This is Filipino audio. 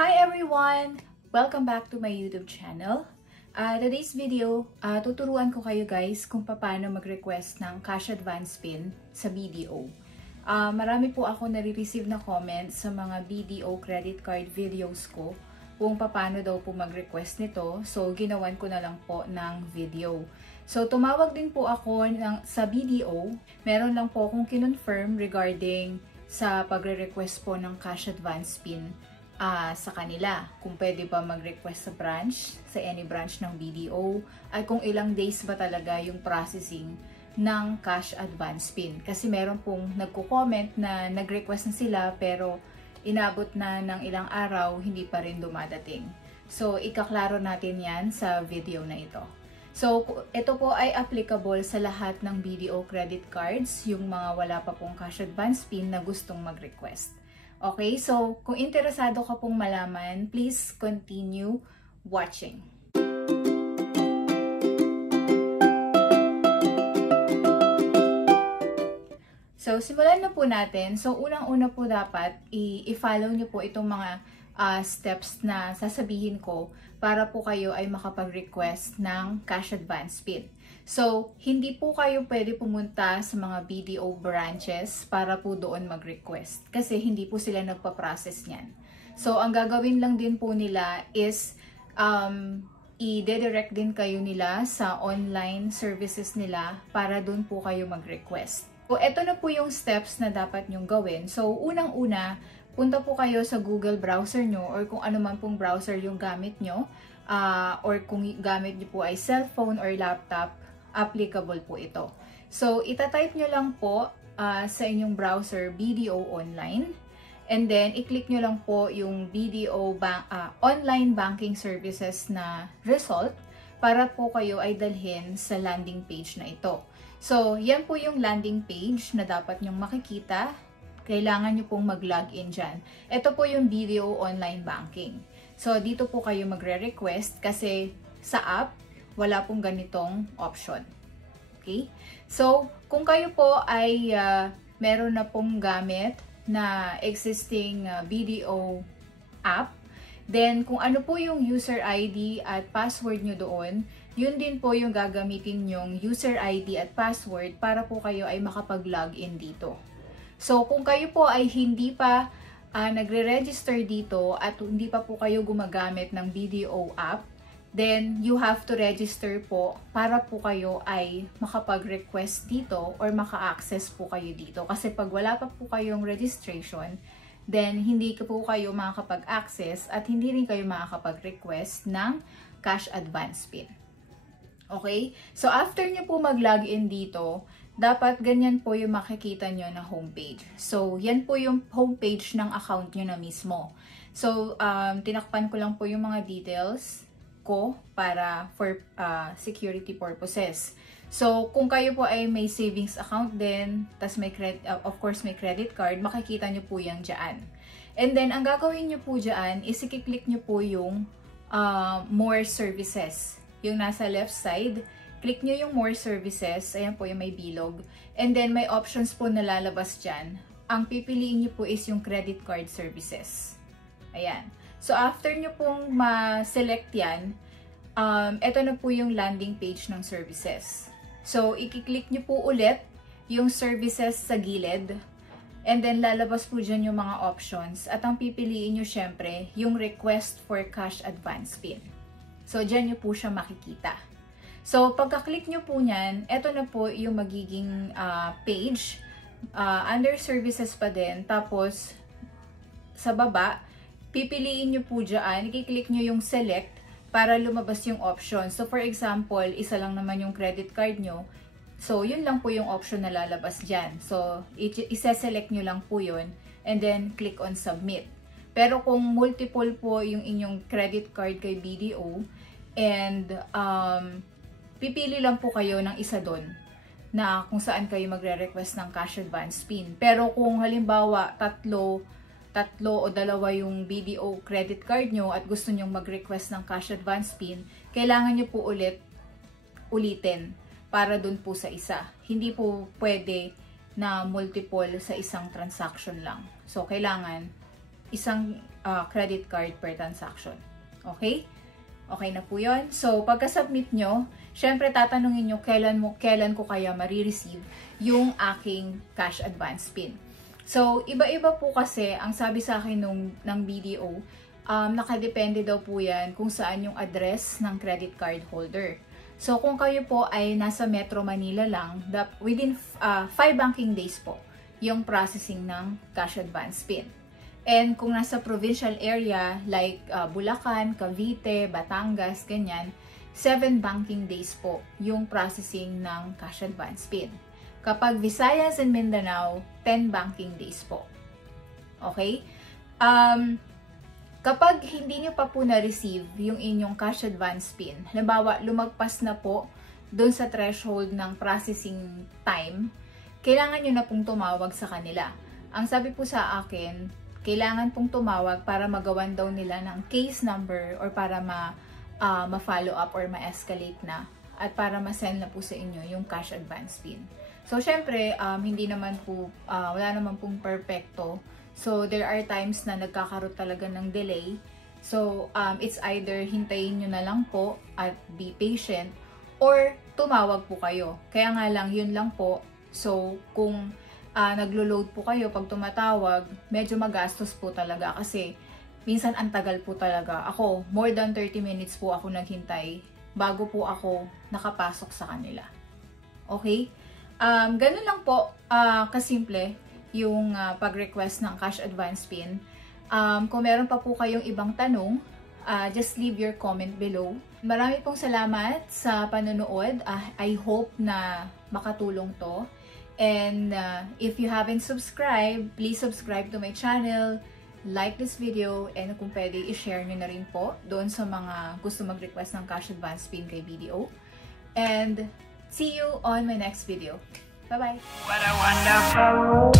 Hi everyone! Welcome back to my YouTube channel. Today's video, tuturuan ko kayo guys kung paano mag-request ng cash advance PIN sa BDO. Marami po ako nare-receive na comments sa mga BDO credit card videos ko kung paano daw po mag-request nito. So, ginawan ko na lang po ng video. So, tumawag din po ako sa BDO. Meron lang po akong kinonfirm regarding sa pagre-request po ng cash advance PIN sa kanila. Kung pwede ba mag-request sa branch, sa any branch ng BDO, at kung ilang days ba talaga yung processing ng cash advance PIN. Kasi meron pong nagko-comment na nag-request na sila pero inabot na ng ilang araw, hindi pa rin dumadating. So, ikaklaro natin yan sa video na ito. So, ito po ay applicable sa lahat ng BDO credit cards, yung mga wala pa pong cash advance PIN na gustong mag-request. Okay, so kung interesado ka pong malaman, please continue watching. So, simulan na po natin. So, unang-una po dapat i-follow nyo po itong mga steps na sasabihin ko para po kayo ay makapag-request ng cash advance PIN. So, hindi po kayo pwede pumunta sa mga BDO branches para po doon mag-request kasi hindi po sila nagpa-process niyan. So, ang gagawin lang din po nila is i-redirect din kayo nila sa online services nila para doon po kayo mag-request. So, ito na po yung steps na dapat nyong gawin. So, unang-una, punta po kayo sa Google browser nyo or kung ano man pong browser yung gamit nyo or kung gamit nyo po ay cellphone or laptop, applicable po ito. So, itatype nyo lang po sa inyong browser BDO Online and then i-click nyo lang po yung BDO Online Banking Services na result para po kayo ay dalhin sa landing page na ito. So, yan po yung landing page na dapat nyong makikita. Kailangan nyo pong mag-login dyan. Ito po yung BDO Online Banking. So, dito po kayo magre-request kasi sa app, wala pong ganitong option. Okay? So, kung kayo po ay meron na pong gamit na existing BDO app, then kung ano po yung user ID at password nyo doon, yun din po yung gagamitin yung user ID at password para po kayo ay makapag-login dito. So, kung kayo po ay hindi pa nagre-register dito at hindi pa po kayo gumagamit ng BDO app, then you have to register po para po kayo ay makapag-request dito or maka-access po kayo dito. Kasi pag wala pa po kayong registration, then hindi po kayo makakapag-access at hindi rin kayo makakapag-request ng cash advance PIN. Okay? So, after nyo po mag-login dito, dapat ganyan po yung makikita nyo na homepage. So, yan po yung homepage ng account nyo na mismo. So, tinakpan ko lang po yung mga details ko para for security purposes. So, kung kayo po ay may savings account din, tas may of course may credit card, makikita nyo po yan dyan. And then, ang gagawin nyo po dyan is i-click nyo po yung more services. Yung nasa left side, click nyo yung more services, ayan po yung may bilog. And then, may options po na lalabas dyan. Ang pipiliin nyo po is yung credit card services. Ayan. So, after nyo pong ma-select yan, ito na po yung landing page ng services. So, i-click nyo po ulit yung services sa gilid. And then, lalabas po dyan yung mga options. At ang pipiliin nyo syempre, yung request for cash advance PIN. So, dyan nyo po siya makikita. So, pagka-click nyo po nyan, ito na po yung magiging page. Under services pa din. Tapos, sa baba, pipiliin nyo po dyan, i-click nyo yung select para lumabas yung option. So, for example, isa lang naman yung credit card nyo. So, yun lang po yung option na lalabas dyan. So, isa-select nyo lang po yun and then click on submit. Pero kung multiple po yung inyong credit card kay BDO and pipili lang po kayo ng isa doon na kung saan kayo magre-request ng cash advance PIN. Pero kung halimbawa tatlo o dalawa yung BDO credit card nyo at gusto nyong mag-request ng cash advance PIN, kailangan nyo po ulitin para dun po sa isa. Hindi po pwede na multiple sa isang transaction lang. So, kailangan isang credit card per transaction. Okay? Okay na po yun. So, pagka-submit nyo, syempre tatanungin nyo kailan ko kaya marireceive yung aking cash advance PIN. So, iba-iba po kasi ang sabi sa akin ng BDO, nakadepende daw po yan kung saan yung address ng credit card holder. So, kung kayo po ay nasa Metro Manila lang, within 5 banking days po yung processing ng cash advance PIN. And kung nasa provincial area like Bulacan, Cavite, Batangas, ganyan, 7 banking days po yung processing ng cash advance PIN. Kapag Visayas and Mindanao, 10 banking days po. Okay? Kapag hindi nyo pa po na-receive yung inyong cash advance PIN, halimbawa lumagpas na po doon sa threshold ng processing time, kailangan nyo na pong tumawag sa kanila. Ang sabi po sa akin, kailangan pong tumawag para magawan daw nila ng case number or para ma-follow up or ma-escalate na at para ma-send na po sa inyo yung cash advance PIN. So, syempre, hindi naman po, wala naman pong perfecto. So, there are times na nagkakaroon talaga ng delay. So, it's either hintayin nyo na lang po at be patient or tumawag po kayo. Kaya nga lang, yun lang po. So, kung naglo-load po kayo pag tumatawag, medyo magastos po talaga kasi minsan ang tagal po talaga. Ako, more than 30 minutes po ako naghintay bago po ako nakapasok sa kanila. Okay? Ganun lang po kasimple yung pag-request ng cash advance PIN. Kung meron pa po kayong ibang tanong, just leave your comment below. Marami pong salamat sa panonood. I hope na makatulong to. And if you haven't subscribed, please subscribe to my channel, like this video, and kung pwede, i-share nyo na rin po doon sa mga gusto mag-request ng cash advance PIN kay BDO. And see you on my next video. Bye-bye! What a wonderful